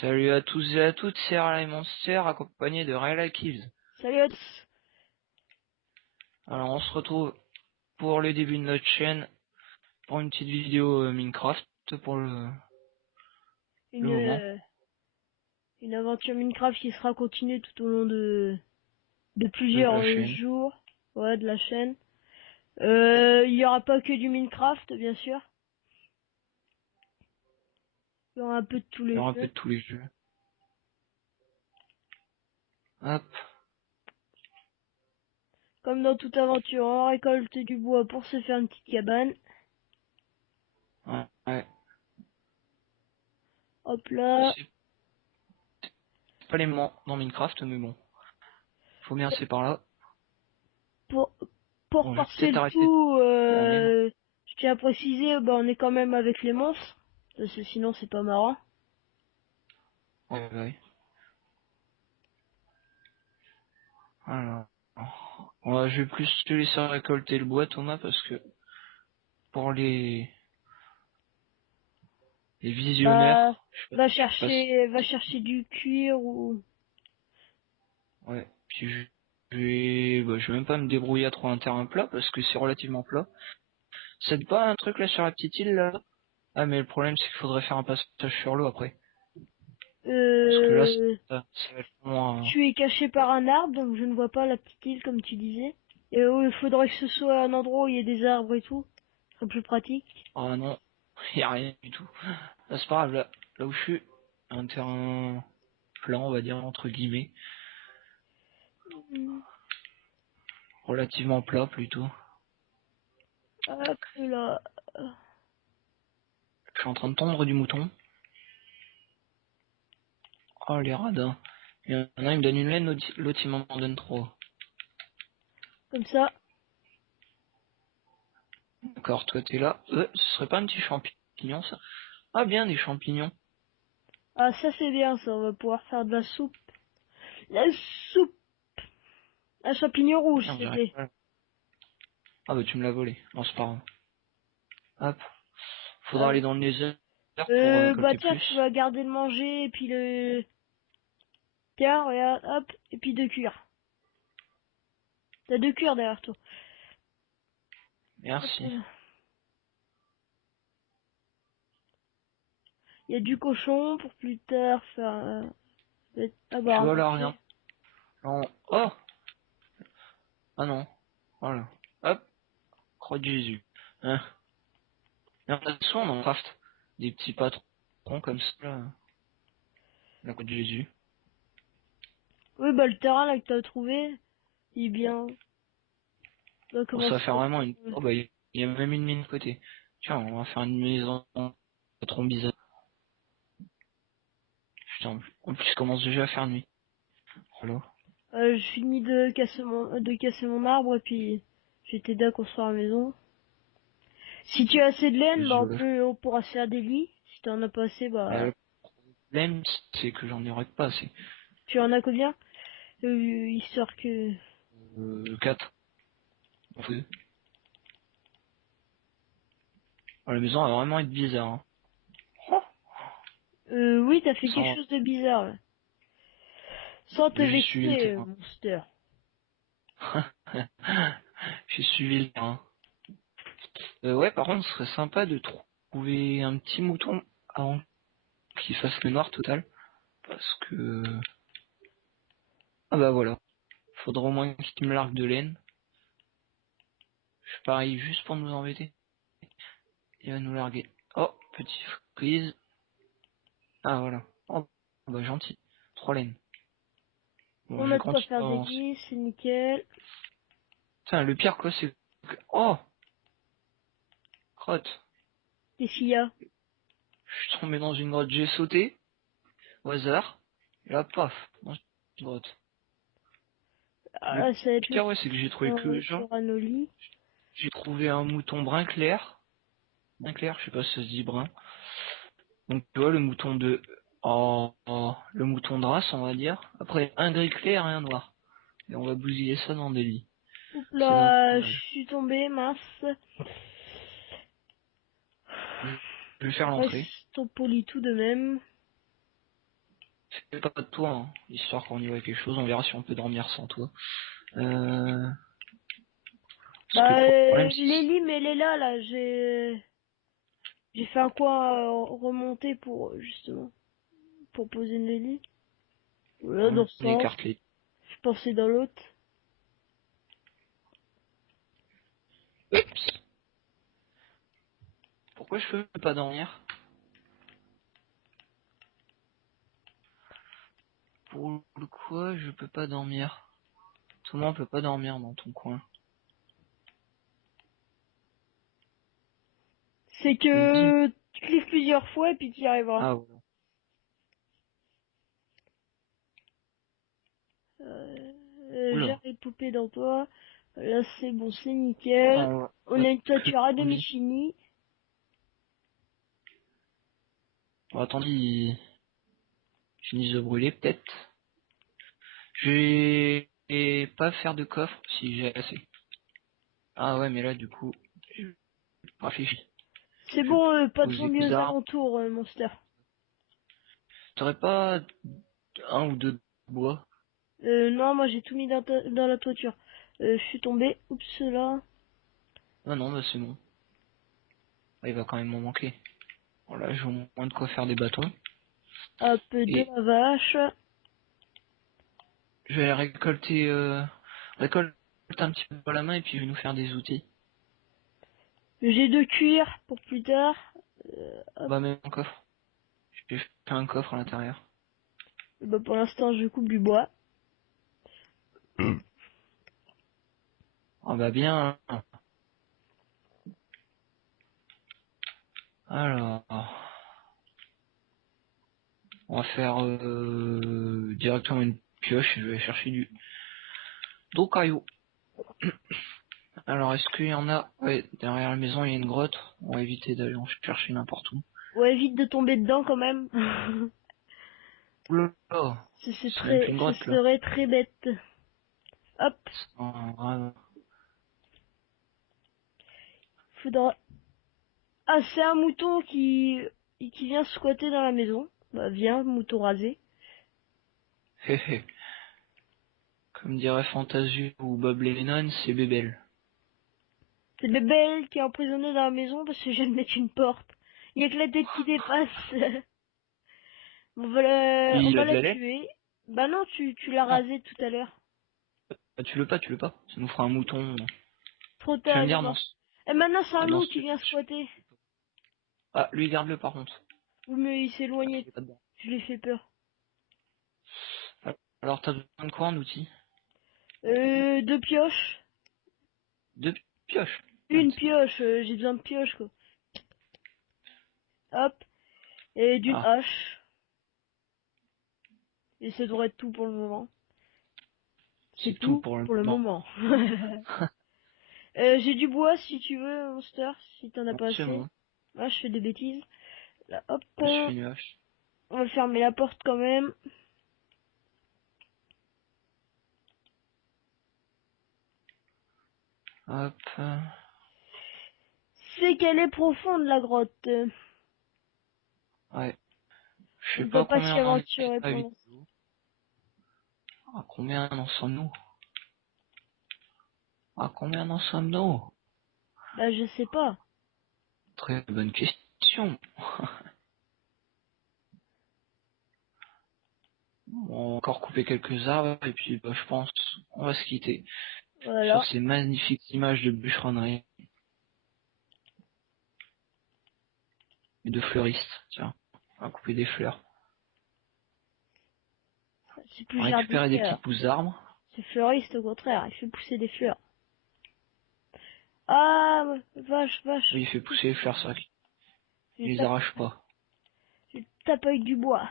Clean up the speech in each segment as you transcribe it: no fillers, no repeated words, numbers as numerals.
Salut à tous et à toutes, c'est Raleigh Monster accompagné de Raleigh Kills. Salut à tous. Alors on se retrouve pour le début de notre chaîne pour une petite vidéo Minecraft pour le Une, moment. euh, une aventure Minecraft qui sera continuée tout au long de De plusieurs la chaîne. jours, ouais, de la chaîne. Il y aura pas que du Minecraft, bien sûr. Il y aura un peu de tous Il y les aura un peu jeux. de tous les jeux. Hop. Comme dans toute aventure, on récolte du bois pour se faire une petite cabane. Ouais. Ouais. Hop là. C'est pas les moments dans Minecraft, mais bon. Faut bien c'est par là. Pour, pour Bon, je vais forcer peut-être le arrêter de coup, tourner là. je tiens à préciser, bah, on est quand même avec les monstres. Parce que sinon c'est pas marrant. Ouais, ouais. Alors. Ouais, je vais plus te laisser récolter le bois, Thomas, parce que pour les Bah, visionnaires, je sais pas va chercher du cuir ou... Ouais. Puis je vais même pas me débrouiller à trouver un terrain plat parce que c'est relativement plat. C'est pas un truc là sur la petite île là? Ah mais le problème c'est qu'il faudrait faire un passage sur l'eau après. Parce que là Euh, ça va être moins. Tu es caché par un arbre, donc je ne vois pas la petite île comme tu disais. Et il faudrait que ce soit un endroit où il y ait des arbres et tout. Ce serait plus pratique. Ah non, y a rien du tout. Là c'est pas grave là où je suis, un terrain plat on va dire entre guillemets, Hmm. relativement plat plutôt. Hop là. Je suis en train de tondre du mouton. Oh les radins. Il y en a il me donne une laine, l'autre il m'en donne trop. Comme ça. D'accord, toi t'es là. Ce serait pas un petit champignon ça? Ah bien des champignons. Ah, ça c'est bien, ça. On va pouvoir faire de la soupe. La soupe à champignons rouges, Merde, j'arrive c'était. pas. Ah bah tu me l'as volé. Non, c'est pas grave. Hop. Faudra Ah, aller dans le nether pour bah récolter tiens, plus. tu vas garder le manger et puis le... Tiens, regarde, hop, et puis deux cuirs. T'as deux cuirs derrière toi. Hop Merci. là. Il y a du cochon pour plus tard faire... Ah bah, Tu à vois là, regarde. manger. Non. Oh. Ah non. Voilà. Hop. Croix de Jésus. Hein. Il y en a souvent dans Minecraft. Des petits patrons comme ça là. La croix de Jésus. Oui, bah le terrain là que t'as trouvé, il est bien. Bah, Bon, comment ça va ça faire vraiment une. ouais. Oh bah il y a même une mine de côté. Tiens, on va faire une maison trop bizarre. Putain, en plus je commence déjà à faire nuit. Voilà. Je finis de casser mon arbre et puis je vais t'aider à construire la maison. Si tu as assez de laine, bah Je... on pourra se faire des lits. Si t'en as pas assez, bah Le problème c'est que j'en aurais pas assez. tu en as combien? Histoire que... 4. La maison va vraiment être bizarre. Hein. Oui, t'as fait quelque Sans... chose de bizarre là. Sans te J'ai suivi le vexer, terrain. monster. J'ai suivi le terrain. Ouais, par contre, ce serait sympa de trouver un petit mouton avant qu'il fasse le noir total. Parce que... Ah bah voilà. Faudra au moins qu'il me largue de laine. Je parie juste pour nous embêter. Il va nous larguer. Oh, petit freeze. Ah voilà. Oh, bah gentil. 3 laines. Bon, On je vais a de quoi continuer faire à des avancer. lits, c'est nickel. Putain, le pire quoi, c'est que... Oh, crotte. Qu'est-ce qu'il y a? Je suis tombé dans une grotte, j'ai sauté. Au hasard. Et là, paf. Dans une grotte. Le Ah, ça va être le pire, ouais, c'est que j'ai trouvé on que, genre, réussira nos lits. j'ai trouvé un mouton brun clair. Brun clair, je sais pas si ça se dit brun. Donc, tu vois, le mouton de, le mouton de race, on va dire. Après, un gris clair et un noir. Et on va bousiller ça dans des lits. Oups C'est là, je dommage. suis tombé, mince. Je je vais faire l'entrée. Restons polis tout de même. fais pas de toi, hein, histoire qu'on y voit quelque chose, on verra si on peut dormir sans toi. Parce que Bah, le problème, Lily, mais elle est là, j'ai fait un coin remonté pour, justement, pour poser une Lily. Voilà, dans ce on sens. écarte les... Je pensais dans l'autre. Oups. Pourquoi je peux pas dormir? Pourquoi je peux pas dormir? Tout le monde peut pas dormir dans ton coin. C'est Dis. que tu cliques plusieurs fois et puis tu y arriveras. Ah voilà. J'ai Oula. les poupées dans toi. Là, c'est bon, c'est nickel. Oh, On a une que toiture à demi envie. finie. Bon, attendez, ils finissent de brûler peut-être. Je vais pas faire de coffre si j'ai assez. Ah ouais, mais là du coup, je réfléchis. C'est Je vais bon, pas de poser zombies des aux arbres. alentours, Monster. T'aurais pas un ou deux bois? Non, moi j'ai tout mis dans la toiture. Je suis tombé. Oups, là. Ah non, bah c'est bon. Ah, il va quand même m'en manquer. Voilà, j'ai au moins de quoi faire des bâtons. Hop, de Et la vache. je vais récolter, récolter un petit peu à la main et puis je vais nous faire des outils. J'ai de cuir pour plus tard. On Hop. va mettre un coffre. Je vais faire un coffre à l'intérieur. Bah, pour l'instant, je coupe du bois. Ah bah bien. Alors, on va faire directement une pioche et je vais chercher du dos caillou. Alors, est-ce qu'il y en a? Ouais, derrière la maison, il y a une grotte. On va éviter d'aller en chercher n'importe où. Ouais, évite de tomber dedans quand même. Oula, c'est même plus une Ce grotte là. serait très bête. Hop, Ah, faudra. Ah, c'est un mouton qui vient squatter dans la maison. Bah, viens, mouton rasé. hé hé. Comme dirait Fantasio ou Bob Lennon, c'est Bébel. C'est Bébel qui est emprisonné dans la maison parce que je viens de mettre une porte. Il y a que la tête qui dépasse. On Il va a de la la lait? tuer. Bah non, tu l'as Non. rasé tout à l'heure. Ah, tu veux pas, tu veux pas. Ça nous fera un mouton. Trop Tu vas tard, me il est dire non. mort. Et maintenant, c'est Ah un non, loup qui vient squatter. ah, lui garde-le par contre. Ou mais il s'est Ah, éloigné. il est pas dedans. Je l'ai fait peur. Ah, alors t'as besoin de quoi en outil? Deux pioches. Deux pioches. Ah, Une pioche, j'ai besoin de pioche, quoi. Hop. Et d'une ah, hache. Et ça devrait être tout pour le moment. C'est c'est tout tout pour le pour le moment. moment. J'ai du bois si tu veux, Monster, si t'en as Bon, pas c'est assez. bon. Là, je fais des bêtises. Là, hop. Je fais une hache. On va fermer la porte quand même. Hop. C'est qu'elle est profonde, la grotte. Ouais. Je On sais ne va pas pas combien s'y on en est aventurer à pour vidéo. l'instant. À combien en sommes-nous? À combien en sommes-nous? Bah, je sais pas. Très bonne question. On va encore couper quelques arbres et puis bah, je pense on va se quitter sur Voilà. ces magnifiques images de bûcheronnerie et de fleuristes. Tiens, on va couper des fleurs. C'est On plus va récupérer des jardinier, petites alors. pousses d'arbres. C'est fleuriste, au contraire. Il fait pousser des fleurs. Ah, vache, vache. Oui, il fait pousser les fleurs, c'est vrai Je qu'il les tape, arrache pas. je tape avec du bois.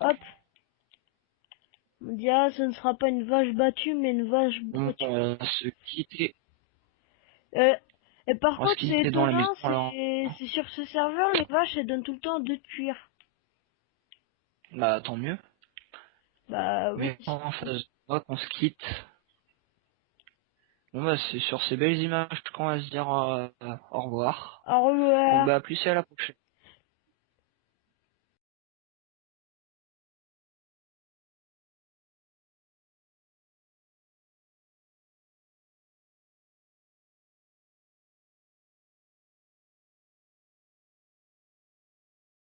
Hop. On dit, ah, ce ne sera pas une vache battue, mais une vache On battue. va se quitter. Euh, et par On va se contre, c'est quitter dans la maison. étonnant, Alors, c'est sur ce serveur, les vaches, elles donnent tout le temps deux de cuir. bah tant mieux. Bah oui. Mais en phase qu'on se quitte. Bon bah c'est sur ces belles images qu'on va se dire au revoir. Au Donc revoir. bah à plus et à la prochaine.